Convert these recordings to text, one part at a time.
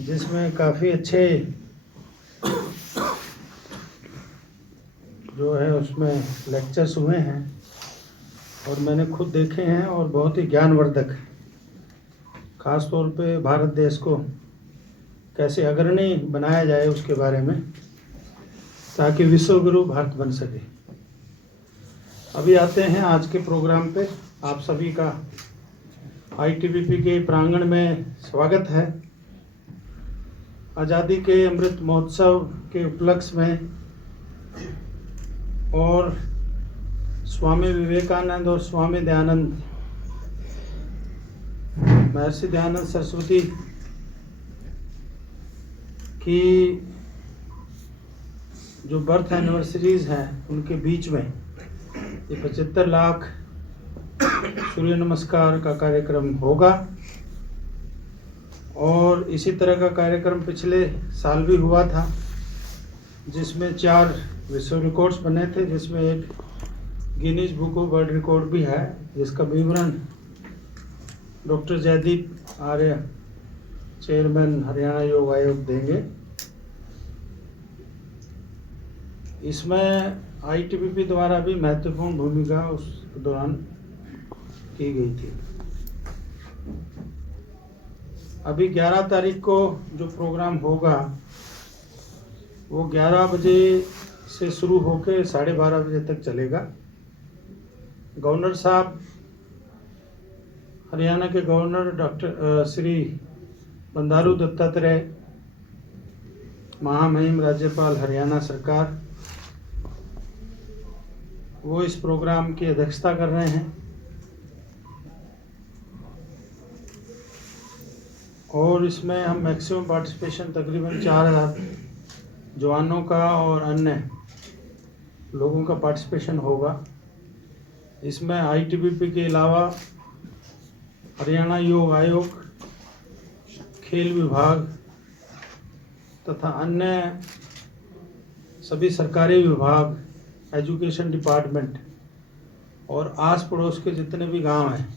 जिसमें काफ़ी अच्छे जो है उसमें लेक्चर्स हुए हैं और मैंने खुद देखे हैं और बहुत ही ज्ञानवर्धक है। ख़ास तौर पे भारत देश को कैसे अग्रणी बनाया जाए उसके बारे में, ताकि विश्व गुरु भारत बन सके। अभी आते हैं आज के प्रोग्राम पे। आप सभी का आईटीबीपी के प्रांगण में स्वागत है। आज़ादी के अमृत महोत्सव के उपलक्ष्य में और स्वामी विवेकानंद और स्वामी दयानंद, महर्षि दयानंद सरस्वती की जो बर्थ एनिवर्सरीज हैं उनके बीच में ये 75 लाख सूर्य नमस्कार का कार्यक्रम होगा। और इसी तरह का कार्यक्रम पिछले साल भी हुआ था, जिसमें 4 विश्व रिकॉर्ड्स बने थे, जिसमें एक Guinness book of world record भी है, जिसका विवरण डॉक्टर जयदीप आर्य, चेयरमैन हरियाणा योग आयोग, देंगे। इसमें आईटीबीपी द्वारा भी महत्वपूर्ण भूमिका उस दौरान की गई थी। अभी 11 तारीख को जो प्रोग्राम होगा वो 11 बजे से शुरू होकर 12:30 बजे तक चलेगा। गवर्नर साहब, हरियाणा के गवर्नर डॉक्टर श्री बंडारू दत्तात्रेय, महामहिम राज्यपाल हरियाणा सरकार, वो इस प्रोग्राम की अध्यक्षता कर रहे हैं। और इसमें हम मैक्सिमम पार्टिसिपेशन तकरीबन 4000 जवानों का और अन्य लोगों का पार्टिसिपेशन होगा। इसमें आईटीबीपी के अलावा हरियाणा योग आयोग, खेल विभाग तथा अन्य सभी सरकारी विभाग, एजुकेशन डिपार्टमेंट और आस पड़ोस के जितने भी गांव हैं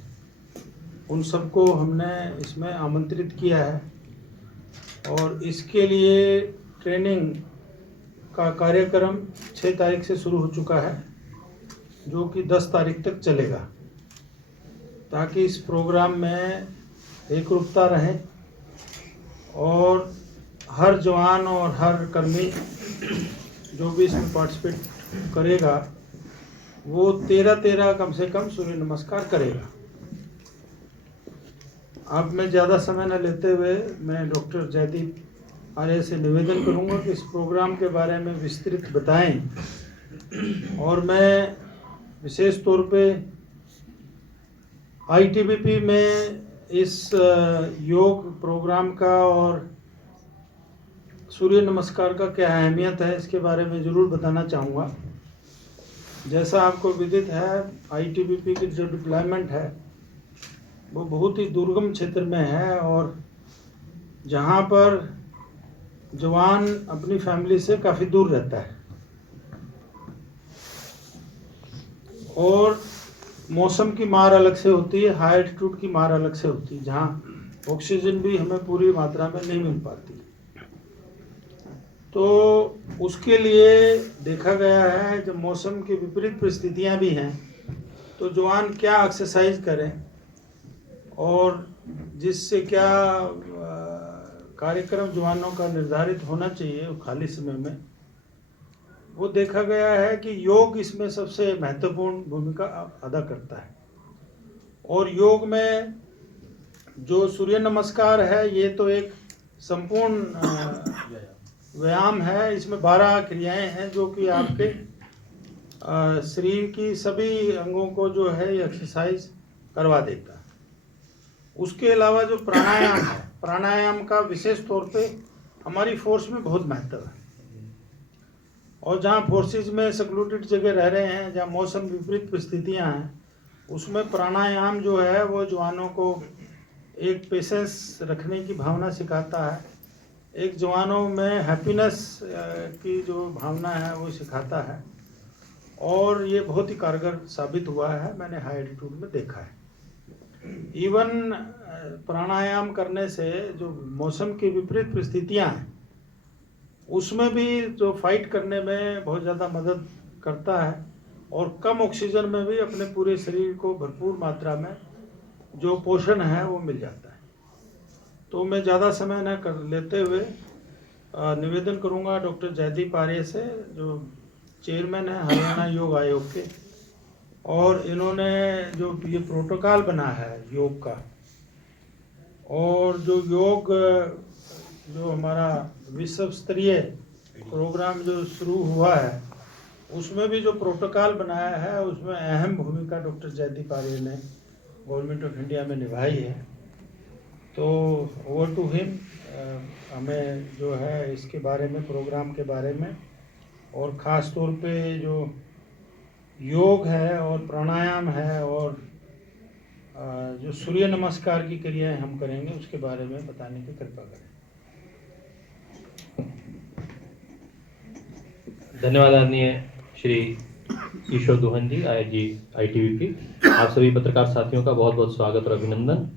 उन सबको हमने इसमें आमंत्रित किया है। और इसके लिए ट्रेनिंग का कार्यक्रम 6 तारीख से शुरू हो चुका है, जो कि 10 तारीख तक चलेगा, ताकि इस प्रोग्राम में एकरूपता रहे और हर जवान और हर कर्मी जो भी इसमें पार्टिसिपेट करेगा वो 13 कम से कम सूर्य नमस्कार करेगा। अब मैं ज़्यादा समय न लेते हुए मैं डॉक्टर जयदीप आर्य से निवेदन करूंगा कि इस प्रोग्राम के बारे में विस्तृत बताएं। और मैं विशेष तौर पे आईटीबीपी में इस योग प्रोग्राम का और सूर्य नमस्कार का क्या अहमियत है इसके बारे में ज़रूर बताना चाहूँगा। जैसा आपको विदित है, आईटीबीपी की जो डिप्लॉयमेंट है वो बहुत ही दुर्गम क्षेत्र में है और जहाँ पर जवान अपनी फैमिली से काफ़ी दूर रहता है और मौसम की मार अलग से होती है, हाई एल्टीट्यूड की मार अलग से होती है, जहाँ ऑक्सीजन भी हमें पूरी मात्रा में नहीं मिल पाती। तो उसके लिए देखा गया है जब मौसम की विपरीत परिस्थितियाँ भी हैं तो जवान क्या एक्सरसाइज करें और जिससे क्या कार्यक्रम जवानों का निर्धारित होना चाहिए खाली समय में, वो देखा गया है कि योग इसमें सबसे महत्वपूर्ण भूमिका अदा करता है। और योग में जो सूर्य नमस्कार है ये तो एक संपूर्ण व्यायाम है। इसमें 12 क्रियाएं हैं जो कि आपके शरीर की सभी अंगों को जो है ये एक्सरसाइज करवा देता है। उसके अलावा जो प्राणायाम है, प्राणायाम का विशेष तौर पे हमारी फोर्स में बहुत महत्व है। और जहाँ फोर्सेस में सेक्लूटेड जगह रह रहे हैं, जहाँ मौसम विपरीत परिस्थितियाँ हैं, उसमें प्राणायाम जो है वो जवानों को एक पेशेंस रखने की भावना सिखाता है, एक जवानों में हैप्पीनेस की जो भावना है वो सिखाता है। और ये बहुत ही कारगर साबित हुआ है, मैंने हाई एल्टीट्यूड में देखा है। इवन प्राणायाम करने से जो मौसम की विपरीत परिस्थितियां हैं उसमें भी जो फाइट करने में बहुत ज़्यादा मदद करता है, और कम ऑक्सीजन में भी अपने पूरे शरीर को भरपूर मात्रा में जो पोषण है वो मिल जाता है। तो मैं ज़्यादा समय न कर लेते हुए निवेदन करूंगा डॉक्टर जयदीप आर्य से, जो चेयरमैन है हरियाणा योग आयोग के, और इन्होंने जो ये प्रोटोकॉल बना है योग का, और जो योग जो हमारा विश्व स्तरीय प्रोग्राम जो शुरू हुआ है उसमें भी जो प्रोटोकॉल बनाया है उसमें अहम भूमिका डॉक्टर जयदीप आर्य ने गवर्नमेंट ऑफ इंडिया में निभाई है। तो ओवर टू हिम, हमें जो है इसके बारे में, प्रोग्राम के बारे में, और ख़ास तौर पे जो योग है और प्राणायाम है और जो सूर्य नमस्कार की क्रियाएं हम करेंगे उसके बारे में बताने की कृपा करें। धन्यवाद आदरणीय श्री ईश्वर दुहन जी, आईआईजी आईटीबीपी। आप सभी पत्रकार साथियों का बहुत बहुत स्वागत और अभिनंदन।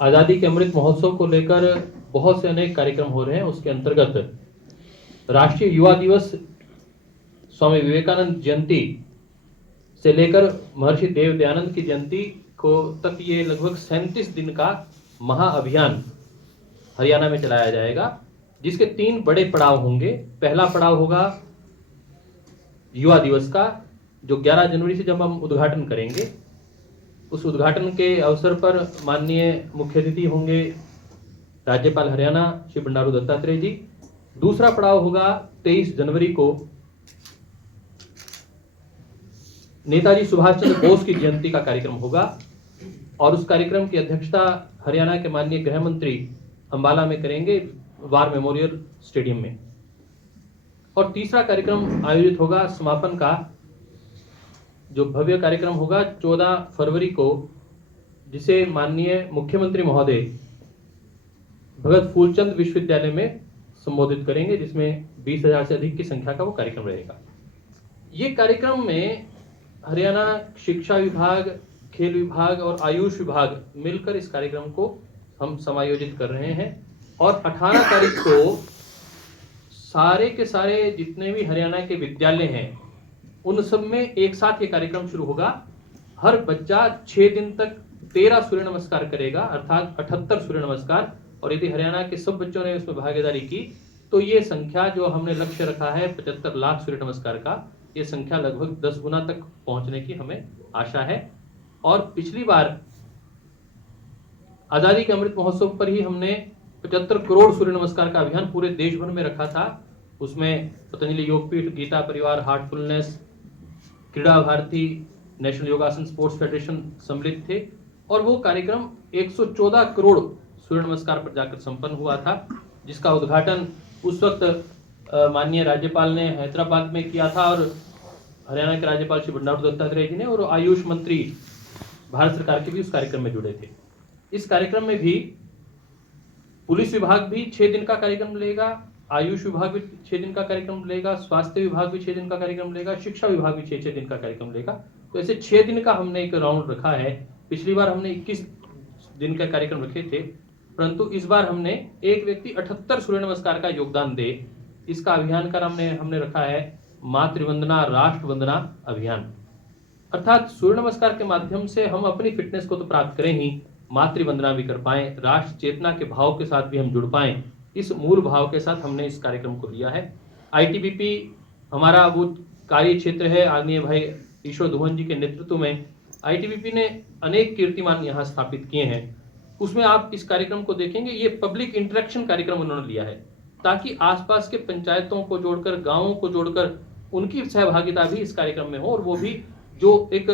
आज़ादी के अमृत महोत्सव को लेकर बहुत से अनेक कार्यक्रम हो रहे हैं। उसके अंतर्गत राष्ट्रीय युवा दिवस, स्वामी विवेकानंद जयंती से लेकर महर्षि देव दयानंद की जयंती को तक ये लगभग 37 दिन का महाअभियान हरियाणा में चलाया जाएगा, जिसके 3 बड़े पड़ाव होंगे। पहला पड़ाव होगा युवा दिवस का, जो 11 जनवरी से जब हम उद्घाटन करेंगे। उस उद्घाटन के अवसर पर माननीय मुख्य अतिथि होंगे राज्यपाल हरियाणा श्री बंडारू दत्तात्रेय जी। दूसरा पड़ाव होगा 23 जनवरी को नेताजी सुभाष चंद्र बोस की जयंती का कार्यक्रम होगा, और उस कार्यक्रम की अध्यक्षता हरियाणा के माननीय गृह मंत्री अंबाला में करेंगे, वार मेमोरियल स्टेडियम में। और तीसरा कार्यक्रम आयोजित होगा समापन का, जो भव्य कार्यक्रम होगा 14 फरवरी को, जिसे माननीय मुख्यमंत्री महोदय भगत फूलचंद विश्वविद्यालय में संबोधित करेंगे, जिसमें 20,000 से अधिक की संख्या का वो कार्यक्रम रहेगा। ये कार्यक्रम में हरियाणा शिक्षा विभाग, खेल विभाग और आयुष विभाग मिलकर इस कार्यक्रम को हम समायोजित कर रहे हैं। और 18 तारीख को सारे के सारे जितने भी हरियाणा के विद्यालय हैं उन सब में एक साथ ये कार्यक्रम शुरू होगा। हर बच्चा 6 दिन तक 13 सूर्य नमस्कार करेगा, अर्थात 78 सूर्य नमस्कार। और यदि हरियाणा के सब बच्चों ने उसमें भागीदारी की तो ये संख्या जो हमने लक्ष्य रखा है 75 लाख सूर्य नमस्कार का, ये संख्या लगभग 10 गुना तक पहुंचने की हमें आशा है। और पिछली बार आजादी के अमृत महोत्सव पर ही हमने 75 करोड़ सूर्य नमस्कार का अभियान पूरे देश भर में रखा था। उसमें पतंजलि योगपीठ, गीता परिवार, हार्टफुलनेस, क्रीड़ा भारती, नेशनल योगासन स्पोर्ट्स फेडरेशन सम्मिलित थे। और वो कार्यक्रम 114 करोड़ सूर्य नमस्कार पर जाकर संपन्न हुआ था, जिसका उद्घाटन उस वक्त माननीय राज्यपाल ने हैदराबाद में किया था, और हरियाणा के राज्यपाल श्री बंडारू दत्तात्रेय जी ने, और आयुष मंत्री भारत सरकार के भी उस कार्यक्रम में जुड़े थे। इस कार्यक्रम में भी पुलिस विभाग भी 6 दिन का कार्यक्रम लेगा, आयुष विभाग भी 6 दिन का कार्यक्रम लेगा, स्वास्थ्य विभाग भी 6 दिन का कार्यक्रम लेगा, शिक्षा विभाग भी 6 दिन का कार्यक्रम लेगा। तो ऐसे 6 दिन का हमने एक राउंड रखा है। पिछली बार हमने 21 दिन का कार्यक्रम रखे थे, परंतु इस बार हमने एक व्यक्ति 78 सूर्य नमस्कार का योगदान दे, इसका अभियान का हमने रखा है मातृवंदना राष्ट्र वंदना अभियान। अर्थात सूर्य नमस्कार के माध्यम से हम अपनी फिटनेस को तो प्राप्त करें ही, मातृवंदना भी कर पाएं, राष्ट्र चेतना के भाव के साथ भी हम जुड़ पाएं। इस मूल भाव के साथ हमने इस कार्यक्रम को लिया है। आईटीबीपी हमारा वो कार्य क्षेत्र है, आदरणीय भाई ईश्वर दुहन जी के नेतृत्व में आईटीबीपी ने अनेक कीर्तिमान यहाँ स्थापित किए हैं। उसमें आप इस कार्यक्रम को देखेंगे, ये पब्लिक इंटरेक्शन कार्यक्रम उन्होंने लिया है, ताकि आसपास के पंचायतों को जोड़कर, गाँवों को जोड़कर उनकी सहभागिता भी इस कार्यक्रम में हो, और वो भी जो एक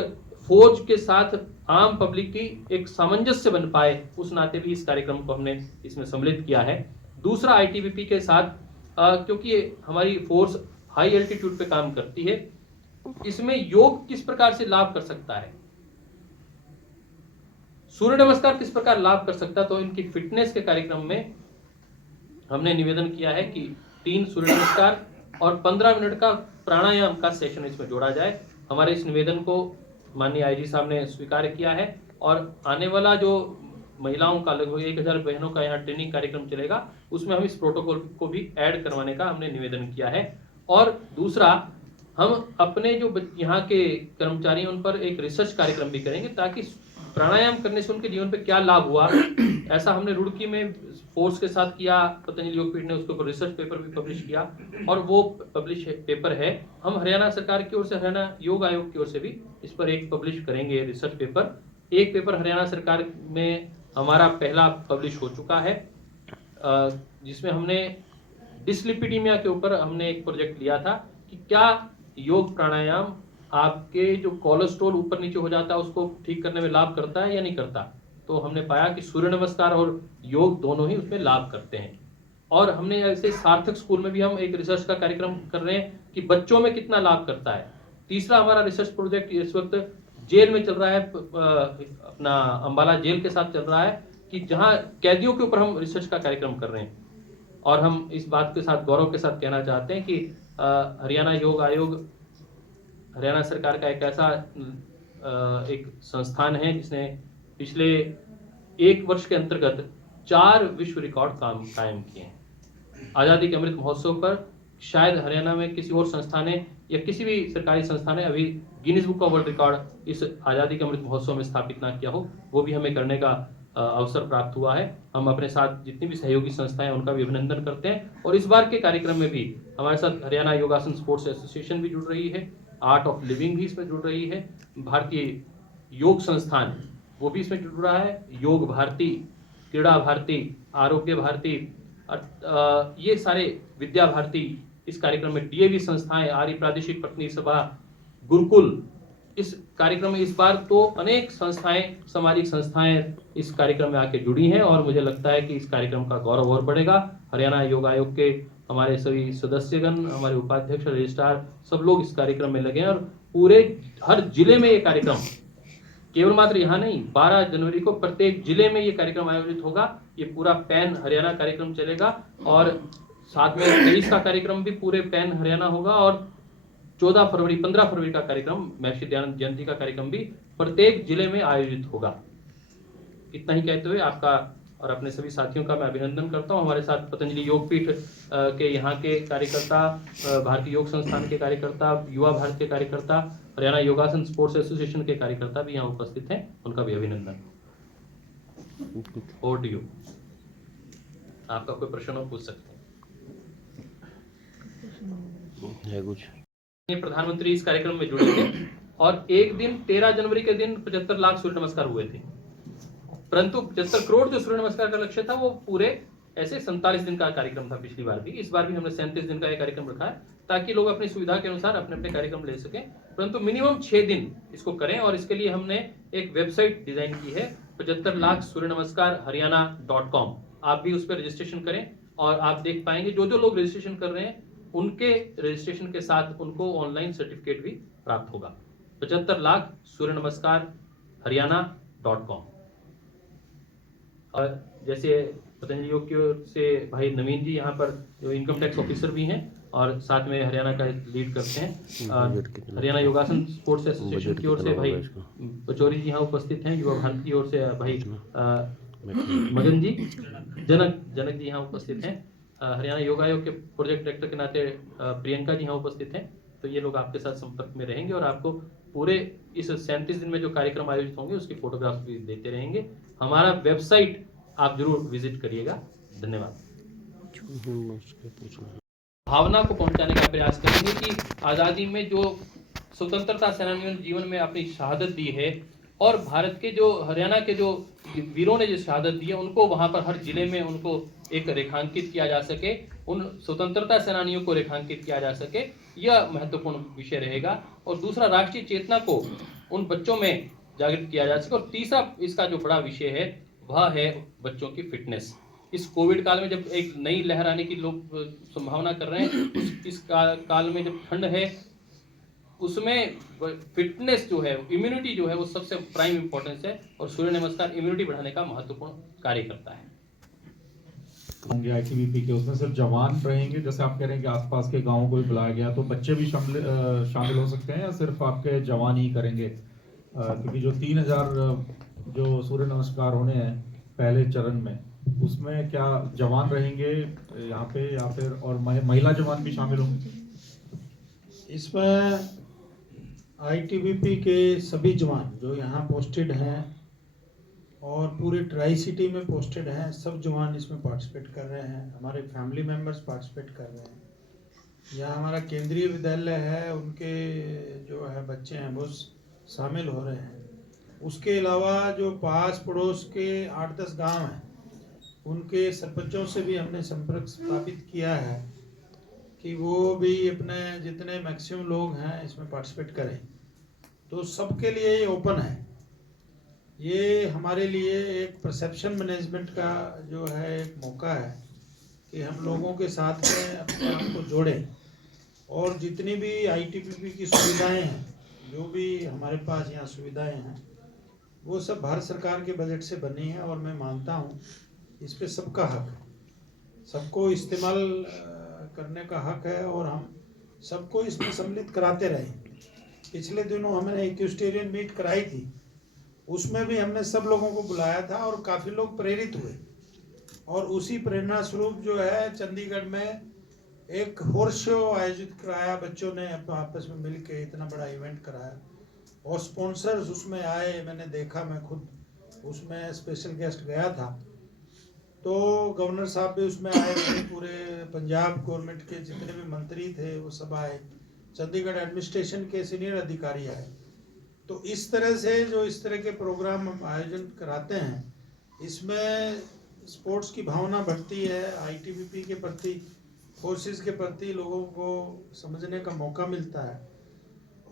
फौज के साथ आम पब्लिक की एक सामंजस्य बन पाए, उस नाते भी इस कार्यक्रम को हमने इसमें सम्मिलित किया है। दूसरा, आईटीबीपी के साथ क्योंकि हमारी फोर्स हाई एल्टीट्यूड पे काम करती है, इसमें योग किस प्रकार से लाभ कर सकता है, सूर्य नमस्कार किस प्रकार लाभ कर सकता है, तो इनकी फिटनेस के कार्यक्रम में हमने निवेदन किया है कि 3 सूर्य नमस्कार और 15 मिनट का प्राणायाम का सेशन इसमें जोड़ा जाए। हमारे इस निवेदन को माननीय आईजी साहब ने स्वीकार किया है, और आने वाला जो महिलाओं का लगभग 1000 बहनों का यहाँ ट्रेनिंग कार्यक्रम चलेगा, उसमें हम इस प्रोटोकॉल को भी ऐड करवाने का हमने निवेदन किया है। और दूसरा, हम अपने जो यहाँ के कर्मचारी हैं उन पर एक रिसर्च कार्यक्रम भी करेंगे, ताकि प्राणायाम करने से उनके जीवन पे क्या लाभ हुआ, ऐसा हमने रुड़की में फोर्स के साथ किया। पतंजलि योगपीठ ने उसके ऊपर रिसर्च पेपर भी पब्लिश किया, और वो पब्लिश पेपर है। हम हरियाणा सरकार की ओर से, हरियाणा योग आयोग की ओर से भी इस पर एक पब्लिश करेंगे रिसर्च पेपर। एक पेपर हरियाणा सरकार में हमारा पहला पब्लिश हो चुका है, जिसमें हमने डिस्लिपिडीमिया के ऊपर हमने एक प्रोजेक्ट लिया था कि क्या योग प्राणायाम आपके जो कोलेस्ट्रॉल ऊपर नीचे हो जाता है उसको ठीक करने में लाभ करता है या नहीं करता। तो हमने पाया कि सूर्य नमस्कार और योग दोनों ही उसमें लाभ करते हैं। और हमने ऐसे सार्थक स्कूल में भी हम एक रिसर्च का कार्यक्रम कर रहे हैं कि बच्चों में कितना लाभ करता है। तीसरा हमारा रिसर्च प्रोजेक्ट इस वक्त जेल में चल रहा है, अपना अंबाला जेल के साथ चल रहा है, कि जहां कैदियों के ऊपर हम रिसर्च का कार्यक्रम कर रहे हैं। और हम इस बात के साथ गौरव के साथ कहना चाहते हैं कि हरियाणा योग आयोग हरियाणा सरकार का एक ऐसा एक संस्थान है जिसने पिछले 1 वर्ष के अंतर्गत 4 विश्व रिकॉर्ड कायम किए हैं। आज़ादी के अमृत महोत्सव पर शायद हरियाणा में किसी और संस्था ने या किसी भी सरकारी संस्था ने अभी Guinness book of world record इस आज़ादी के अमृत महोत्सव में स्थापित ना किया हो, वो भी हमें करने का अवसर प्राप्त हुआ है। हम अपने साथ जितनी भी सहयोगी संस्थाएं उनका भी अभिनंदन करते हैं। और इस बार के कार्यक्रम में भी हमारे साथ हरियाणा योगासन स्पोर्ट्स एसोसिएशन भी जुड़ रही है, आर्ट ऑफ लिविंग भी इसमें जुड़ रही है, भारतीय योग संस्थान वो भी इसमें जुड़ रहा है, योग भारती, क्रीड़ा भारती, आरोग्य भारती, ये सारे विद्या भारती इस कार्यक्रम में, डीएवी संस्थाएं, आर्य प्रादेशिक प्रतिनिधि सभा, गुरुकुल, इस कार्यक्रम में इस बार तो अनेक संस्थाएं, सामाजिक संस्थाएं इस कार्यक्रम में आके जुड़ी हैं। और मुझे लगता है कि इस कार्यक्रम का गौरव और बढ़ेगा। हरियाणा योग आयोग के हमारे सभी सदस्यगण, हमारे उपाध्यक्ष, रजिस्ट्रार, सब लोग इस कार्यक्रम में लगे हैं। और पूरे हर जिले में ये कार्यक्रम, केवल मात्र यहाँ नहीं, 12 जनवरी को प्रत्येक जिले में ये कार्यक्रम आयोजित होगा। ये पूरा पैन हरियाणा कार्यक्रम चलेगा, और साथ में 23 का कार्यक्रम भी पूरे पैन हरियाणा होगा, और 15 फरवरी का कार्यक्रम, महर्षि दयानंद जयंती का कार्यक्रम भी प्रत्येक जिले में आयोजित होगा। इतना ही कहते हुए आपका और अपने सभी साथियों का मैं अभिनंदन करता हूं। हमारे साथ पतंजलि योगपीठ के यहाँ के कार्यकर्ता, भारतीय योग संस्थान के कार्यकर्ता, युवा भारत के कार्यकर्ता, हरियाणा योगासन स्पोर्ट्स एसोसिएशन के कार्यकर्ता भी यहाँ उपस्थित हैं, उनका भी अभिनंदन। Over to you. आपका कोई प्रश्न हो पूछ सकते हैं। कुछ प्रधानमंत्री इस कार्यक्रम में जुड़े थे, और एक दिन 13 जनवरी के दिन 75 लाख सूर्य नमस्कार हुए थे। परंतु 75 करोड़ जो सूर्य नमस्कार का लक्ष्य था वो पूरे ऐसे 47 दिन का कार्यक्रम था पिछली बार भी। इस बार भी हमने 37 दिन का एक कार्यक्रम रखा है, ताकि लोग अपनी सुविधा के अनुसार अपने अपने कार्यक्रम ले सकें। परंतु मिनिमम 6 दिन इसको करें, और इसके लिए हमने एक वेबसाइट डिजाइन की है, 75 लाख सूर्य नमस्कार हरियाणा.com। आप भी उस पर रजिस्ट्रेशन करें, और आप देख पाएंगे जो जो लोग रजिस्ट्रेशन कर रहे हैं उनके रजिस्ट्रेशन के साथ उनको ऑनलाइन सर्टिफिकेट भी प्राप्त होगा। 75 लाख सूर्य नमस्कार हरियाणा.com। और जैसे पतंजलि योग की ओर से भाई नवीन जी यहाँ पर जो इनकम टैक्स ऑफिसर भी हैं, और साथ में हरियाणा का लीड करते हैं। हरियाणा योगासन स्पोर्ट्स एसोसिएशन की ओर से भाई पचौरी जी यहाँ उपस्थित हैं। युवा भारत की ओर से भाई मगन जी, जनक जी यहाँ उपस्थित हैं। हरियाणा योग आयोग के प्रोजेक्ट डायरेक्टर के नाते प्रियंका जी यहाँ उपस्थित हैं। तो ये लोग आपके साथ संपर्क में रहेंगे, और आपको पूरे इस 37 दिन में जो कार्यक्रम आयोजित होंगे उसकी फोटोग्राफ्स भी देते रहेंगे। हमारा वेबसाइट आप जरूर विजिट करिएगा। धन्यवाद। भावना को पहुंचाने का प्रयास करेंगे कि आज़ादी में जो स्वतंत्रता सेनानियों ने जीवन में अपनी शहादत दी है, और भारत के जो हरियाणा के जो वीरों ने जो शहादत दी है, उनको वहां पर हर जिले में उनको एक रेखांकित किया जा सके, उन स्वतंत्रता सेनानियों को रेखांकित किया जा सके, यह महत्वपूर्ण विषय रहेगा। और दूसरा, राष्ट्रीय चेतना को उन बच्चों में जागृत किया जा सके। और तीसरा इसका जो बड़ा विषय है वह है बच्चों की फिटनेस। इस कोविड काल में जब एक नई लहर आने की लोग संभावना कर रहे हैं, इस काल में जब ठंड है, उसमें फिटनेस जो है, इम्यूनिटी जो है, वो सबसे प्राइम इंपॉर्टेंस है। और सूर्य नमस्कार इम्यूनिटी बढ़ाने का महत्वपूर्ण कार्य करता है। होंगे आईटीबीपी के, उसमें सिर्फ जवान रहेंगे, जैसे आप कह रहे हैं कि आसपास के गांवों को भी बुलाया गया, तो बच्चे भी शामिल हो सकते हैं, या सिर्फ आपके जवान ही करेंगे? क्योंकि जो 3000 जो सूर्य नमस्कार होने हैं पहले चरण में, उसमें क्या जवान रहेंगे यहाँ पे या फिर और महिला जवान भी शामिल होंगे? इसमें आईटीबीपी के सभी जवान जो यहाँ पोस्टेड हैं और पूरे ट्राई सिटी में पोस्टेड हैं, सब जवान इसमें पार्टिसिपेट कर रहे हैं। हमारे फैमिली मेम्बर्स पार्टिसिपेट कर रहे हैं। यहाँ हमारा केंद्रीय विद्यालय है, उनके जो है बच्चे हैं वो शामिल हो रहे हैं। उसके अलावा जो पास पड़ोस के 8-10 गांव हैं, उनके सरपंचों से भी हमने संपर्क स्थापित किया है कि वो भी अपने जितने मैक्सिमम लोग हैं इसमें पार्टिसिपेट करें। तो सबके लिए ये ओपन है। ये हमारे लिए एक परसेप्शन मैनेजमेंट का जो है एक मौका है कि हम लोगों के साथ में अपने आप को जोड़ें और जितनी भी आईटीबीपी की सुविधाएं हैं, जो भी हमारे पास यहाँ सुविधाएं हैं, वो सब भारत सरकार के बजट से बनी है और मैं मानता हूँ इस पे सबका हक है, सबको इस्तेमाल करने का हक है और हम सबको इसमें सम्मिलित कराते रहे। पिछले दिनों हमने इक्विस्टेरियन मीट कराई थी, उसमें भी हमने सब लोगों को बुलाया था और काफ़ी लोग प्रेरित हुए और उसी प्रेरणा स्वरूप जो है चंडीगढ़ में एक हॉर्स शो आयोजित कराया। बच्चों ने आपस में मिल के इतना बड़ा इवेंट कराया और स्पॉन्सर्स उसमें आए। मैंने देखा, मैं खुद उसमें स्पेशल गेस्ट गया था। तो गवर्नर साहब भी उसमें आए थे, पूरे पंजाब गवर्नमेंट के जितने भी मंत्री थे वो सब आए, चंडीगढ़ एडमिनिस्ट्रेशन के सीनियर अधिकारी आए। तो इस तरह से जो इस तरह के प्रोग्राम हम आयोजन कराते हैं, इसमें स्पोर्ट्स की भावना बढ़ती है, आईटीबीपी के प्रति, फोर्सेस के प्रति लोगों को समझने का मौका मिलता है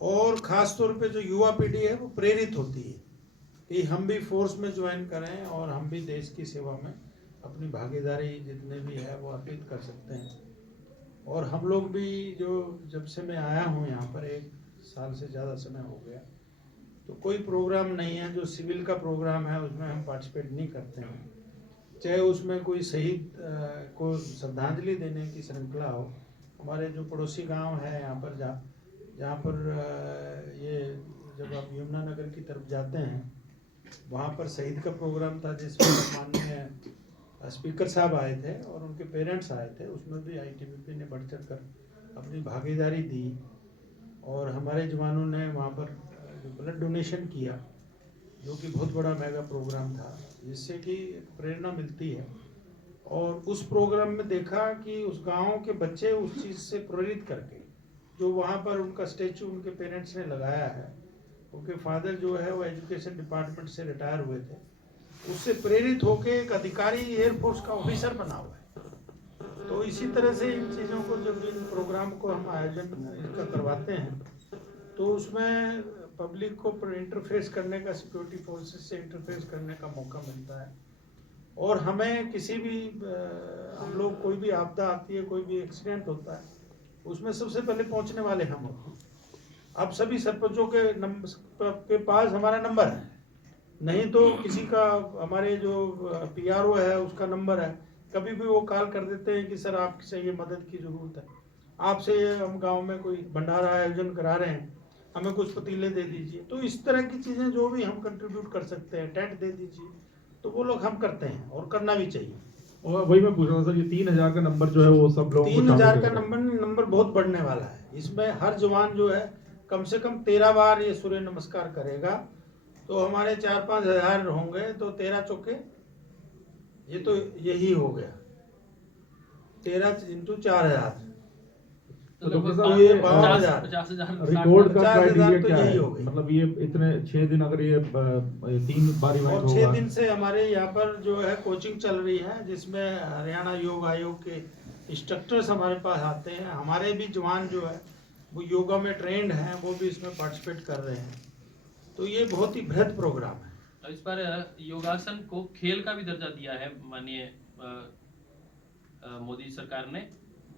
और ख़ास तौर पे जो युवा पीढ़ी है वो प्रेरित होती है कि हम भी फोर्स में ज्वाइन करें और हम भी देश की सेवा में अपनी भागीदारी जितने भी है वो अर्पित कर सकते हैं। और हम लोग भी जो जब से मैं आया हूँ यहाँ पर 1 साल से ज़्यादा समय हो गया, तो कोई प्रोग्राम नहीं है जो सिविल का प्रोग्राम है उसमें हम पार्टिसिपेट नहीं करते हैं। चाहे उसमें कोई शहीद को श्रद्धांजलि देने की श्रृंखला हो। हमारे जो पड़ोसी गांव है यहाँ पर जहाँ पर ये जब आप यमुनानगर की तरफ जाते हैं, वहाँ पर शहीद का प्रोग्राम था जिसमें माननीय स्पीकर साहब आए थे और उनके पेरेंट्स आए थे। उसमें भी आईटीबीपी ने बढ़ चढ़ कर अपनी भागीदारी दी और हमारे जवानों ने वहाँ पर ब्लड डोनेशन किया, जो कि बहुत बड़ा मेगा प्रोग्राम था, जिससे कि प्रेरणा मिलती है। और उस प्रोग्राम में देखा कि उस गांव के बच्चे उस चीज़ से प्रेरित करके, जो वहाँ पर उनका स्टैचू उनके पेरेंट्स ने लगाया है, उनके फादर जो है वो एजुकेशन डिपार्टमेंट से रिटायर हुए थे, उससे प्रेरित होकर एक अधिकारी एयरफोर्स का ऑफिसर बना हुआ है। तो इसी तरह से इन चीज़ों को, जब इन प्रोग्राम को हम आयोजन इसका करवाते हैं, तो उसमें पब्लिक को इंटरफेस करने का, सिक्योरिटी फोर्सेस से इंटरफेस करने का मौका मिलता है। और हमें किसी भी हम लोग कोई भी आपदा आती है, कोई भी एक्सीडेंट होता है, उसमें सबसे पहले पहुंचने वाले हम होते हैं। अब सभी सरपंचों के पास हमारा नंबर है, नहीं तो किसी का, हमारे जो पीआरओ है उसका नंबर है, कभी भी वो कॉल कर देते हैं कि सर आपसे ये मदद की ज़रूरत है, आपसे हम गांव में कोई भंडारा आयोजन करा रहे हैं, हमें कुछ पतीले दे दीजिए। तो इस तरह की चीज़ें जो भी हम कंट्रीब्यूट कर सकते हैं, टेंट दे दीजिए, तो वो लोग हम करते हैं और करना भी चाहिए। और वही मैं पूछ रहा था सर, ये 3000 का नंबर जो है वो सब लोगों को 3000 का नंबर बहुत बढ़ने वाला है। इसमें हर जवान जो है कम से कम 13 बार ये सूर्य नमस्कार करेगा, तो हमारे 4-5 हज़ार होंगे, तो 13 चौके ये तो यही हो गया, 13 × 4000, तो डॉक्टर लगभग साहब ये 50,000 रिकॉर्ड का 50,000 क्राइटेरिया तो क्या यही है? हो गई। मतलब ये इतने 6 दिन अगर ये 3 बार इवेंट और 6 होगा, दिन से हमारे यहाँ पर जो है कोचिंग चल रही है, जिसमें हरियाणा योग आयोग के इंस्ट्रक्टर्स हमारे पास आते हैं। हमारे भी जवान जो है वो योगा में ट्रेंड हैं, वो भी इसमें पार्टिसिपेट कर रहे हैं। तो ये बहुत ही बृहद प्रोग्राम है। और इस पर योगासन को खेल का भी दर्जा दिया है माननीय मोदी सरकार ने,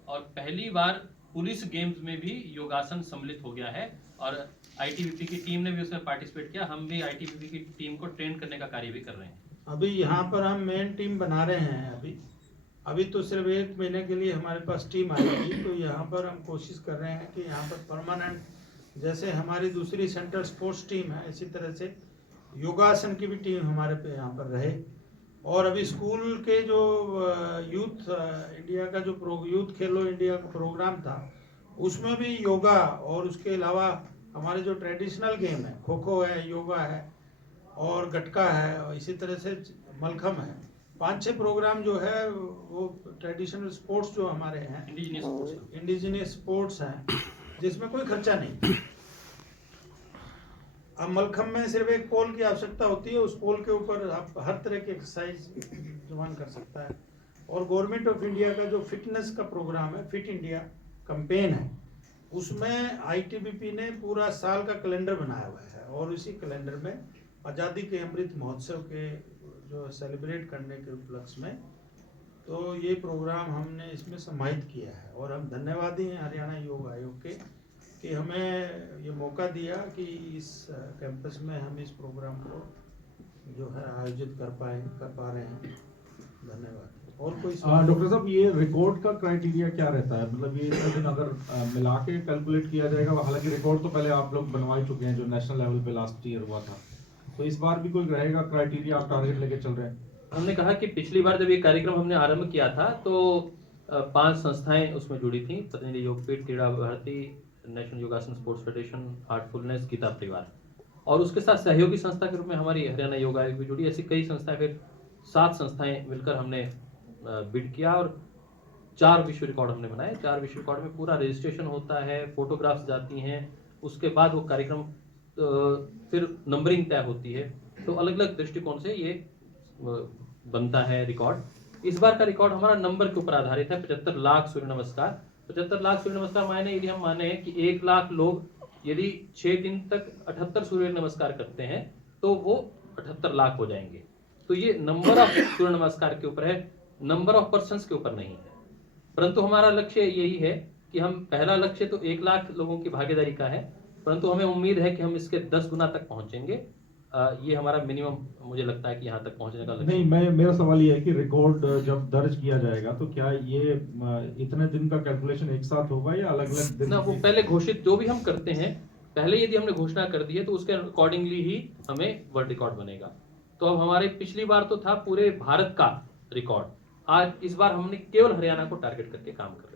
और पहली बार पुलिस गेम्स में भी योगासन सम्मिलित हो गया है और आईटीबीपी की टीम ने भी उसमें पार्टिसिपेट किया। हम भी आईटीबीपी की टीम को ट्रेन करने का कार्य भी कर रहे हैं। अभी यहाँ पर हम मेन टीम बना रहे हैं। अभी तो सिर्फ 1 महीने के लिए हमारे पास टीम आएगी, तो यहाँ पर हम कोशिश कर रहे हैं कि यहाँ पर परमानेंट, जैसे हमारी दूसरी सेंट्रल स्पोर्ट्स टीम है, इसी तरह से योगासन की भी टीम हमारे पे यहाँ पर रहे। और अभी स्कूल के जो यूथ इंडिया का जो यूथ खेलो इंडिया का प्रोग्राम था, उसमें भी योगा और उसके अलावा हमारे जो ट्रेडिशनल गेम है, खो खो है, योगा है और गटका है, और इसी तरह से मलखम है, 5-6 प्रोग्राम जो है वो ट्रेडिशनल स्पोर्ट्स जो हमारे हैं, इंडिजिनियस स्पोर्ट्स हैं, जिसमें कोई खर्चा नहीं। अब मलखम में सिर्फ एक पोल की आवश्यकता होती है, उस पोल के ऊपर आप हर तरह की एक्सरसाइज जवान कर सकता है। और गवर्नमेंट ऑफ इंडिया का जो फिटनेस का प्रोग्राम है, फिट इंडिया कैंपेन है, उसमें आईटीबीपी ने पूरा साल का कैलेंडर बनाया हुआ है, और इसी कैलेंडर में आज़ादी के अमृत महोत्सव के जो सेलिब्रेट करने के उपलक्ष्य में तो ये प्रोग्राम हमने इसमें समाहित किया है। और हम धन्यवादी हैं हरियाणा योग आयोग के कि हमें ये मौका दिया कि इस कैंपस में हम इस प्रोग्राम को जो है आयोजित कर पा रहे हैं। धन्यवाद। और कोई डॉक्टर साहब, ये रिकॉर्ड का क्राइटेरिया क्या रहता है? मतलब ये इतना दिन अगर मिला के कैलकुलेट किया जाएगा, हालांकि रिकॉर्ड तो पहले आप लोग बनवा ही चुके हैं जो नेशनल लेवल पे लास्ट ईयर हुआ था, तो इस बार भी कोई रहेगा क्राइटेरिया, आप टारगेट लेके चल रहे हैं? हमने कहा कि पिछली बार जब ये कार्यक्रम हमने आरंभ किया था तो 5 संस्थाएं उसमें जुड़ी थी, पतंजलि योगपीठ, क्रीड़ा भारती, नेशनल योगासन स्पोर्ट्स फेडरेशन, हार्टफुलनेस, गीता परिवार, और उसके साथ सहयोगी संस्था के रूप में हमारी हरियाणा योग आयोग भी जुड़ी। ऐसी कई संस्थाएं, फिर 7 संस्थाएं मिलकर हमने बिड किया और 4 विश्व रिकॉर्ड हमने बनाए। 4 विश्व रिकॉर्ड में पूरा रजिस्ट्रेशन होता है, फोटोग्राफ्स जाती हैं, उसके बाद वो कार्यक्रम फिर नंबरिंग तय होती है। तो अलग अलग दृष्टिकोण से ये बनता है रिकॉर्ड। इस बार का रिकॉर्ड हमारा नंबर के ऊपर आधारित है, 75 लाख सूर्य नमस्कार। 75 लाख सूर्य नमस्कार मायने यदि हम माने कि 1 लाख लोग यदि 6 दिन तक 78 सूर्य नमस्कार करते हैं तो वो 78 लाख हो जाएंगे। तो ये नंबर ऑफ सूर्य नमस्कार के ऊपर है, नंबर ऑफ पर्सन्स के ऊपर नहीं है। परंतु हमारा लक्ष्य यही है कि हम, पहला लक्ष्य तो 1 लाख लोगों की भागीदारी का है, परंतु हमें उम्मीद है कि हम इसके 10 गुना तक पहुंचेंगे। ये हमारा मिनिमम मुझे लगता है कि यहाँ तक पहुंचने का लक्ष्य। नहीं, मेरा सवाल ये है कि रिकॉर्ड जब दर्ज किया जाएगा तो क्या ये इतने दिन का कैलकुलेशन एक साथ होगा या अलग अलग दिन? ना, वो पहले घोषित जो भी हम करते हैं, पहले यदि हमने घोषणा कर दी है तो उसके अकॉर्डिंगली ही हमें वर्ल्ड रिकॉर्ड बनेगा। तो अब हमारे पिछली बार तो था पूरे भारत का रिकॉर्ड, आज इस बार हमने केवल हरियाणा को टारगेट करके काम कर